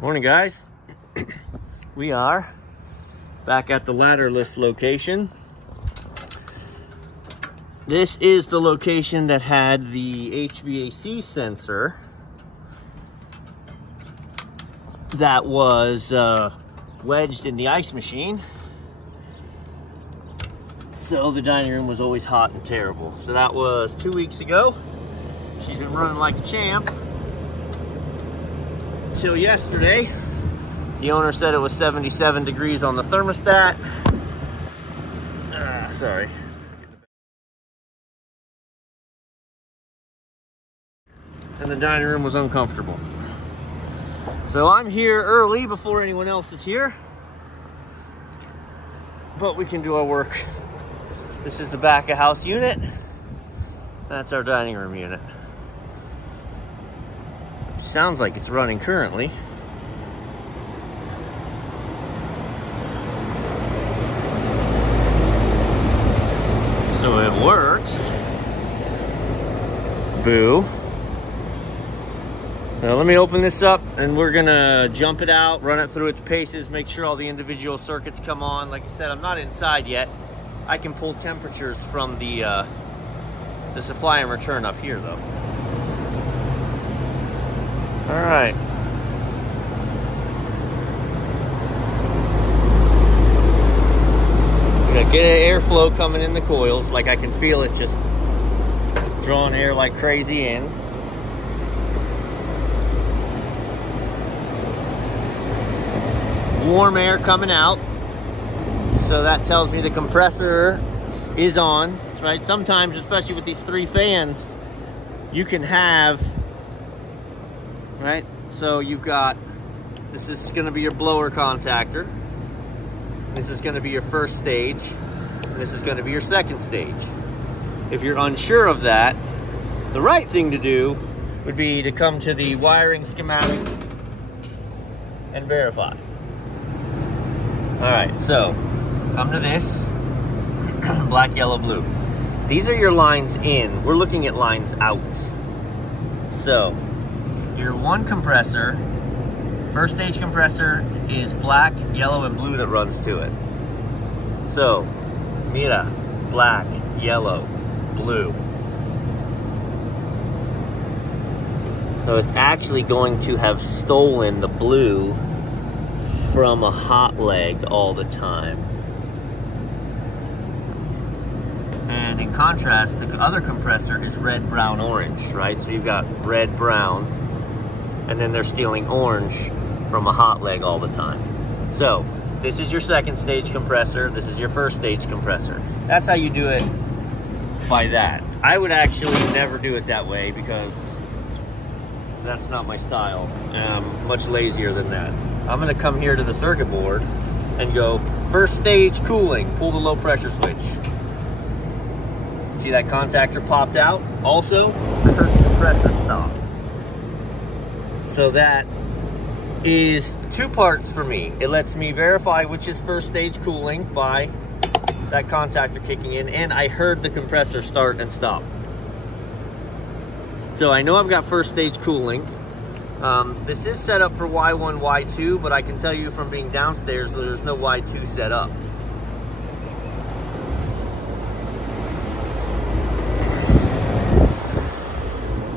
Morning, guys. We are back at the ladderless location. This is the location that had the HVAC sensor that was wedged in the ice machine. So the dining room was always hot and terrible. So that was 2 weeks ago. She's been running like a champ. Till yesterday, the owner said it was 77 degrees on the thermostat. Sorry. And the dining room was uncomfortable. So I'm here early before anyone else is here. But we can do our work. This is the back of house unit. That's our dining room unit. Sounds like it's running currently. So it works. Boo. Now let me open this up and we're gonna jump it out, run it through its paces, make sure all the individual circuits come on. Like I said, I'm not inside yet. I can pull temperatures from the supply and return up here though. All right. I'm gonna get airflow coming in the coils, like I can feel it just drawing air like crazy in. Warm air coming out. So that tells me the compressor is on, right? Sometimes, especially with these 3 fans, you can have, right? So you've got, this is gonna be your blower contactor. This is gonna be your first stage. And this is gonna be your second stage. If you're unsure of that, the right thing to do would be to come to the wiring schematic and verify. All right, so come to this, black, yellow, blue. These are your lines in. We're looking at lines out. So your one compressor, first stage compressor, is black, yellow, and blue that runs to it. So, mira, black, yellow, blue. So it's actually going to have stolen the blue from a hot leg all the time. And in contrast, the other compressor is red, brown, orange, right? So you've got red, brown, and then they're stealing orange from a hot leg all the time. So this is your second stage compressor. This is your first stage compressor. That's how you do it by that. I would actually never do it that way because that's not my style. I'm much lazier than that. I'm gonna come here to the circuit board and go first stage cooling, pull the low pressure switch. See that contactor popped out? Also, compressor stop. So that is 2 parts for me. It lets me verify which is first stage cooling by that contactor kicking in, and I heard the compressor start and stop. So I know I've got first stage cooling. This is set up for Y1, Y2, but I can tell you from being downstairs that there's no Y2 set up.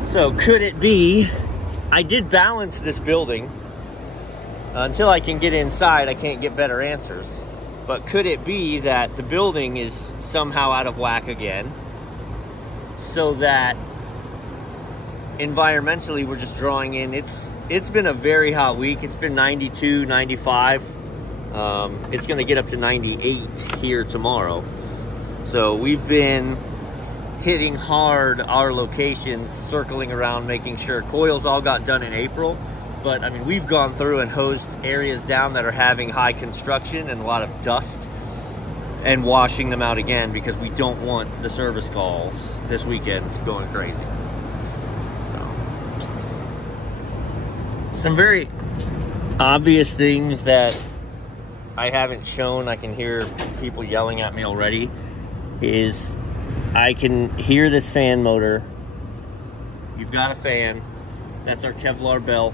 So could it be, I did balance this building. Until I can get inside, I can't get better answers. But could it be that the building is somehow out of whack again, so that environmentally we're just drawing in, it's been a very hot week. It's been 92, 95. It's gonna get up to 98 here tomorrow. So we've been hitting hard our locations, circling around, making sure coils all got done in April. But I mean, we've gone through and hosed areas down that are having high construction and a lot of dust and washing them out again because we don't want the service calls this weekend going crazy. So, some very obvious things that I haven't shown, I can hear people yelling at me already, is I can hear this fan motor. You've got a fan. That's our Kevlar belt.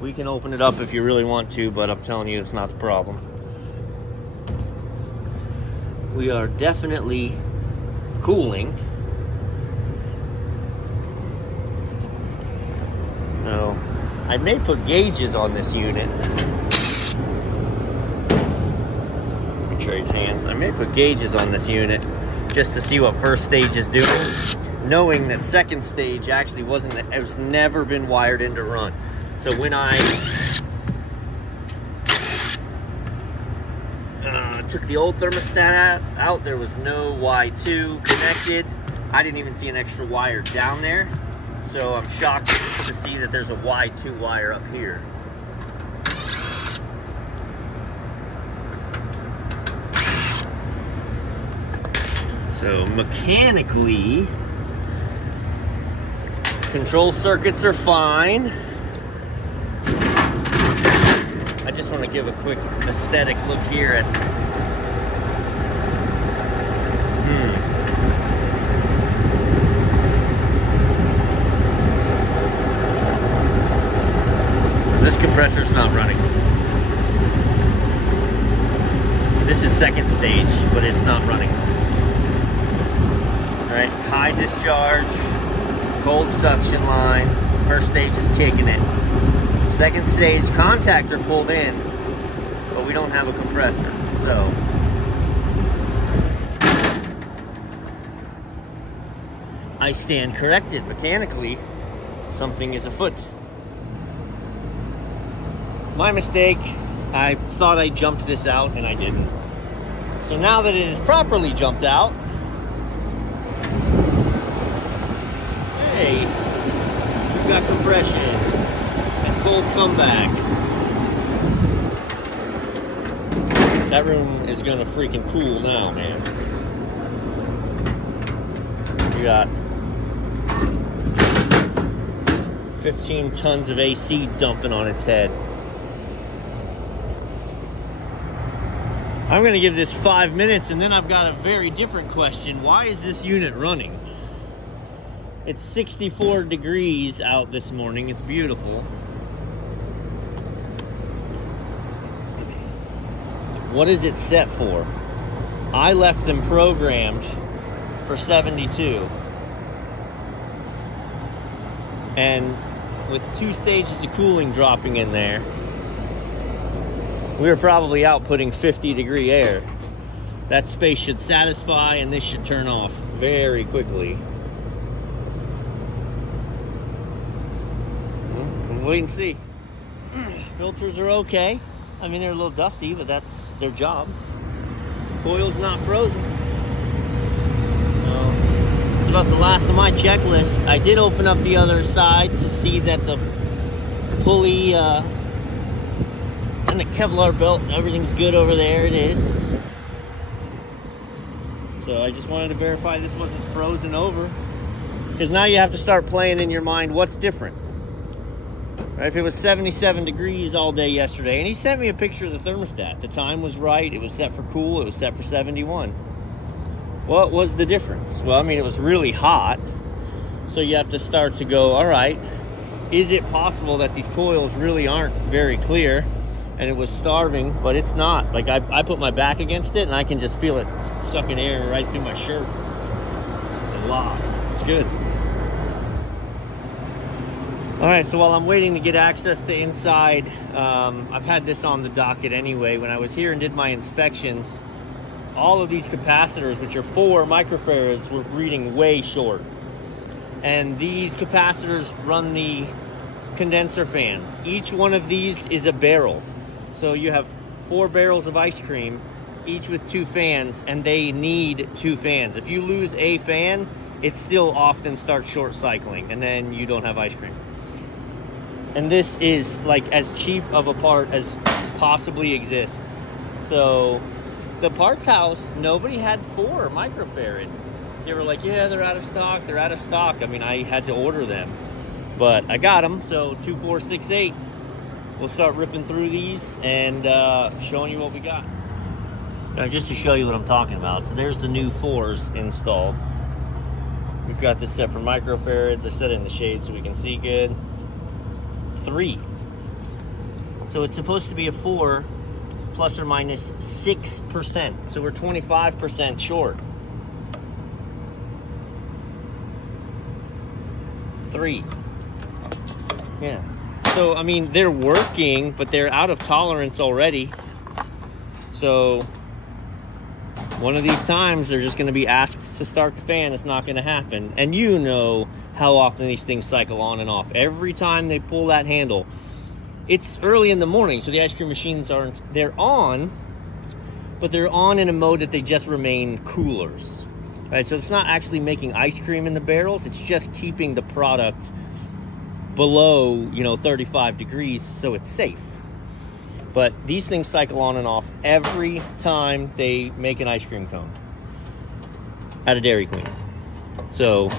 We can open it up if you really want to, but I'm telling you, it's not the problem. We are definitely cooling. No, I may put gauges on this unit. Trade hands. I may put gauges on this unit just to see what first stage is doing, knowing that second stage actually it was never been wired in to run. So when I took the old thermostat out, there was no Y2 connected. I didn't even see an extra wire down there. So I'm shocked to see that there's a Y2 wire up here. So mechanically, control circuits are fine. I just want to give a quick aesthetic look here at this compressor's not running. This is second stage, but it's not running. Right, high discharge, cold suction line. First stage is kicking it. Second stage, contactor pulled in, but we don't have a compressor, so. I stand corrected. Mechanically, something is afoot. My mistake. I thought I jumped this out, and I didn't. So now that it is properly jumped out, hey, we've got compression and cold comeback. That room is gonna freaking cool now, man. We got 15 tons of AC dumping on its head. I'm gonna give this 5 minutes, and then I've got a very different question. Why is this unit running? It's 64 degrees out this morning. It's beautiful. What is it set for? I left them programmed for 72. And with 2 stages of cooling dropping in there, we were probably outputting 50-degree air. That space should satisfy, and this should turn off very quickly. We'll wait and see. Filters are okay. I mean, they're a little dusty, but that's their job. Coil's not frozen. It's about the last of my checklist. I did open up the other side to see that the pulley and the Kevlar belt, everything's good over there. It is. So I just wanted to verify this wasn't frozen over, because now you have to start playing in your mind what's different. Right, if it was 77 degrees all day yesterday, and he sent me a picture of the thermostat. The time was right. It was set for cool. It was set for 71. What was the difference? Well, I mean, it was really hot. So you have to start to go, all right, is it possible that these coils really aren't very clear, and it was starving, but it's not? Like, I put my back against it, and I can just feel it sucking air right through my shirt. A lot. It's good. All right, so while I'm waiting to get access to inside, I've had this on the docket anyway. When I was here and did my inspections, all of these capacitors, which are 4 microfarads, were reading way short. And these capacitors run the condenser fans. Each one of these is a barrel. So you have 4 barrels of ice cream, each with 2 fans, and they need 2 fans. If you lose a fan, it still often starts short cycling, and then you don't have ice cream. And this is like as cheap of a part as possibly exists. So the parts house, nobody had 4 microfarad. They were like, yeah, they're out of stock. They're out of stock. I mean, I had to order them, but I got them. So 2468. We'll start ripping through these and showing you what we got. Now, just to show you what I'm talking about. So there's the new 4s installed. We've got this set for microfarads. I set it in the shade so we can see good. 3. So it's supposed to be a 4 plus or minus 6%. So we're 25% short. 3. Yeah. So, I mean, they're working, but they're out of tolerance already. So one of these times they're just going to be asked to start the fan. It's not going to happen. And you know how often these things cycle on and off. Every time they pull that handle, it's early in the morning, so the ice cream machines they're on, but they're on in a mode that they just remain coolers. Right? So it's not actually making ice cream in the barrels. It's just keeping the product below, 35 degrees, so it's safe. But these things cycle on and off every time they make an ice cream cone at a Dairy Queen. So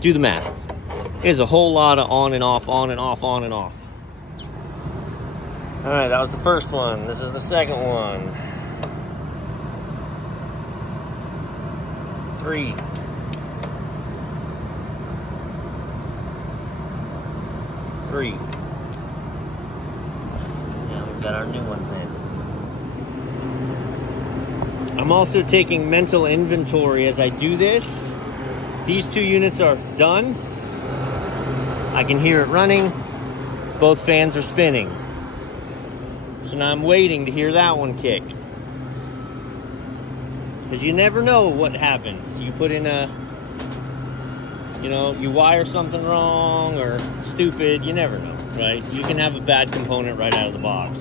do the math. There's a whole lot of on and off, on and off, on and off. All right, that was the first one. This is the second one. 3. 3. Now we've got our new ones in. I'm also taking mental inventory as I do this. These 2 units are done. I can hear it running. Both fans are spinning. So now I'm waiting to hear that one kick. Because you never know what happens. You put in you wire something wrong or stupid. You never know, right? You can have a bad component right out of the box.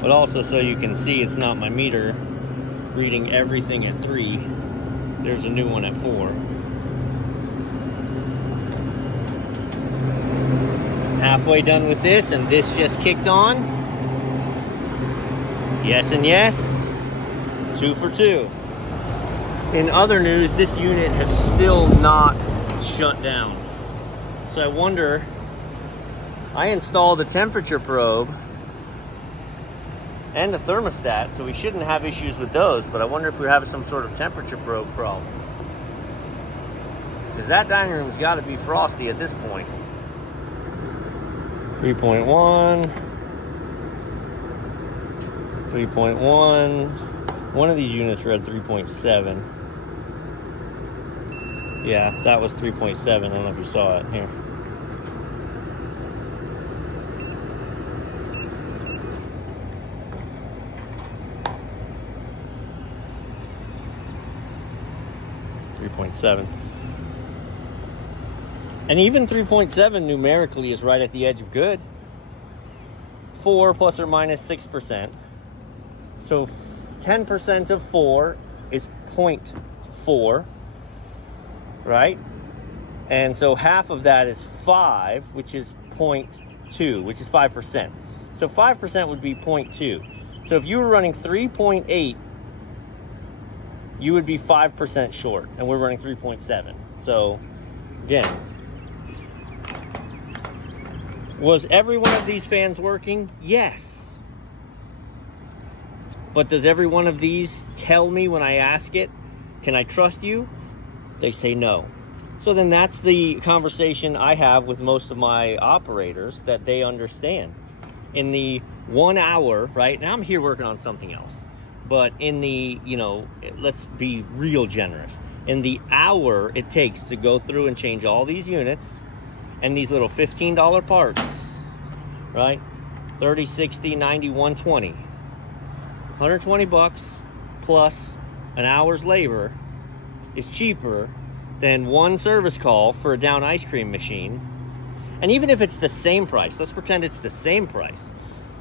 But also so you can see it's not my meter reading everything at 3. There's a new one at 4. Halfway done with this, and this just kicked on. Yes and yes. 2 for 2. In other news, this unit has still not shut down. So I wonder, I installed a temperature probe and the thermostat, so we shouldn't have issues with those, but I wonder if we're having some sort of temperature probe problem. Because that dining room's got to be frosty at this point. 3.1. 3.1. One of these units read 3.7. Yeah, that was 3.7. I don't know if you saw it here. .7. And even 3.7 numerically is right at the edge of good. 4 plus or minus 6%. So 10% of 4 is 0.4, right? And so half of that is 5, which is 0.2, which is 5%. So 5% would be 0.2. So if you were running 3.8, you would be 5% short, and we're running 3.7. So, again, was every one of these fans working? Yes. But does every one of these tell me when I ask it, can I trust you? They say no. So then that's the conversation I have with most of my operators, that they understand. In the 1 hour, right, now I'm here working on something else. But in the, let's be real generous. In the hour it takes to go through and change all these units and these little $15 parts, right? 30, 60, 90, 120. 120 bucks plus an hour's labor is cheaper than one service call for a down ice cream machine. And even if it's the same price, let's pretend it's the same price.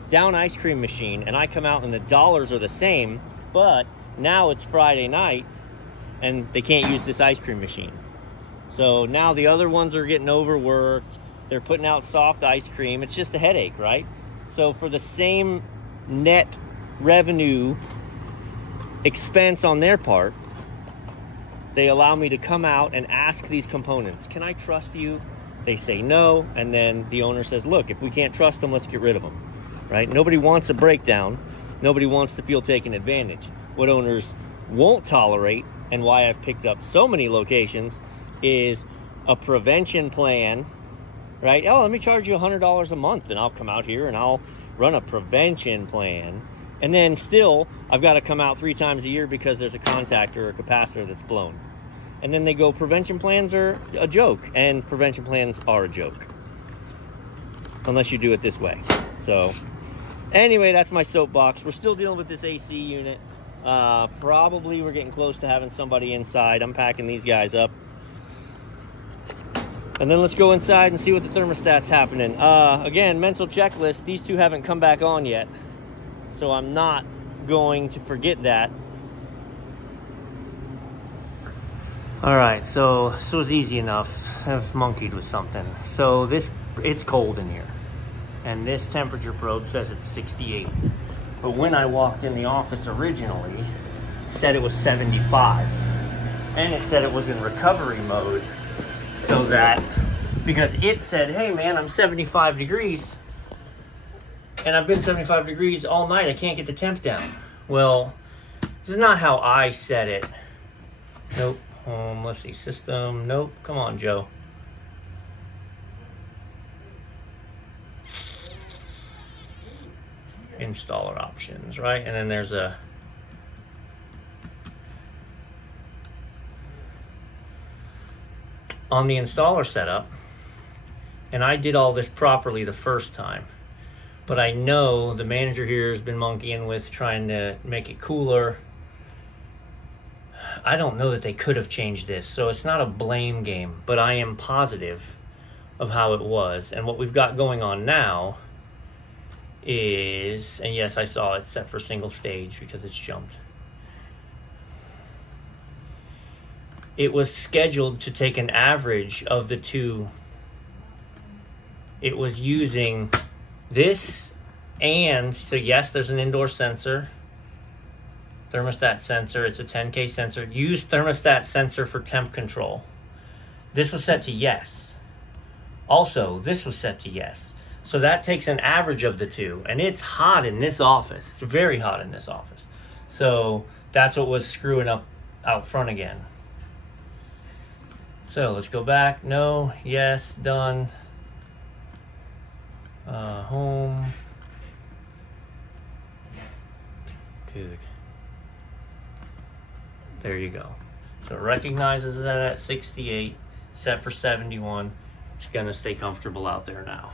Down ice cream machine, and I come out and the dollars are the same, but now it's Friday night and they can't use this ice cream machine. So now the other ones are getting overworked. They're putting out soft ice cream. It's just a headache, right? So for the same net revenue expense on their part, they allow me to come out and ask these components, can I trust you? They say no, and then the owner says, look, if we can't trust them, let's get rid of them. Right? Nobody wants a breakdown. Nobody wants to feel taken advantage. What owners won't tolerate, and why I've picked up so many locations, is a prevention plan right? Oh, let me charge you $100 a month, and I'll come out here and I'll run a prevention plan. And then still, I've got to come out 3 times a year because there's a contactor or a capacitor that's blown. And then they go, prevention plans are a joke. And prevention plans are a joke. Unless you do it this way. So, anyway, that's my soapbox. We're still dealing with this AC unit. Probably we're getting close to having somebody inside. I'm packing these guys up. And then let's go inside and see what the thermostat's happening. Again, mental checklist. These 2 haven't come back on yet. So I'm not going to forget that. All right, so this was easy enough. I've monkeyed with something. So it's cold in here. And this temperature probe says it's 68. But when I walked in the office originally, it said it was 75. And it said it was in recovery mode. So that, because it said, hey man, I'm 75 degrees. And I've been 75 degrees all night. I can't get the temp down. Well, this is not how I said it. Nope. Let's see, system. Nope. Come on, Joe. Installer options, right? And then there's a on the installer setup, and I did all this properly the first time, but I know the manager here has been monkeying with trying to make it cooler. I don't know that they could have changed this, so it's not a blame game, but I am positive of how it was. And what we've got going on now is, and yes, I saw it set for single stage because it's jumped. It was scheduled to take an average of the 2. It was using this, and so yes, there's an indoor sensor, thermostat sensor. It's a 10K sensor. Use thermostat sensor for temp control. This was set to yes. Also, this was set to yes. So that takes an average of the 2, and it's hot in this office. It's very hot in this office. So that's what was screwing up out front again. So let's go back. No, yes, done. Home. Dude. There you go. So it recognizes that at 68, set for 71. It's gonna stay comfortable out there now.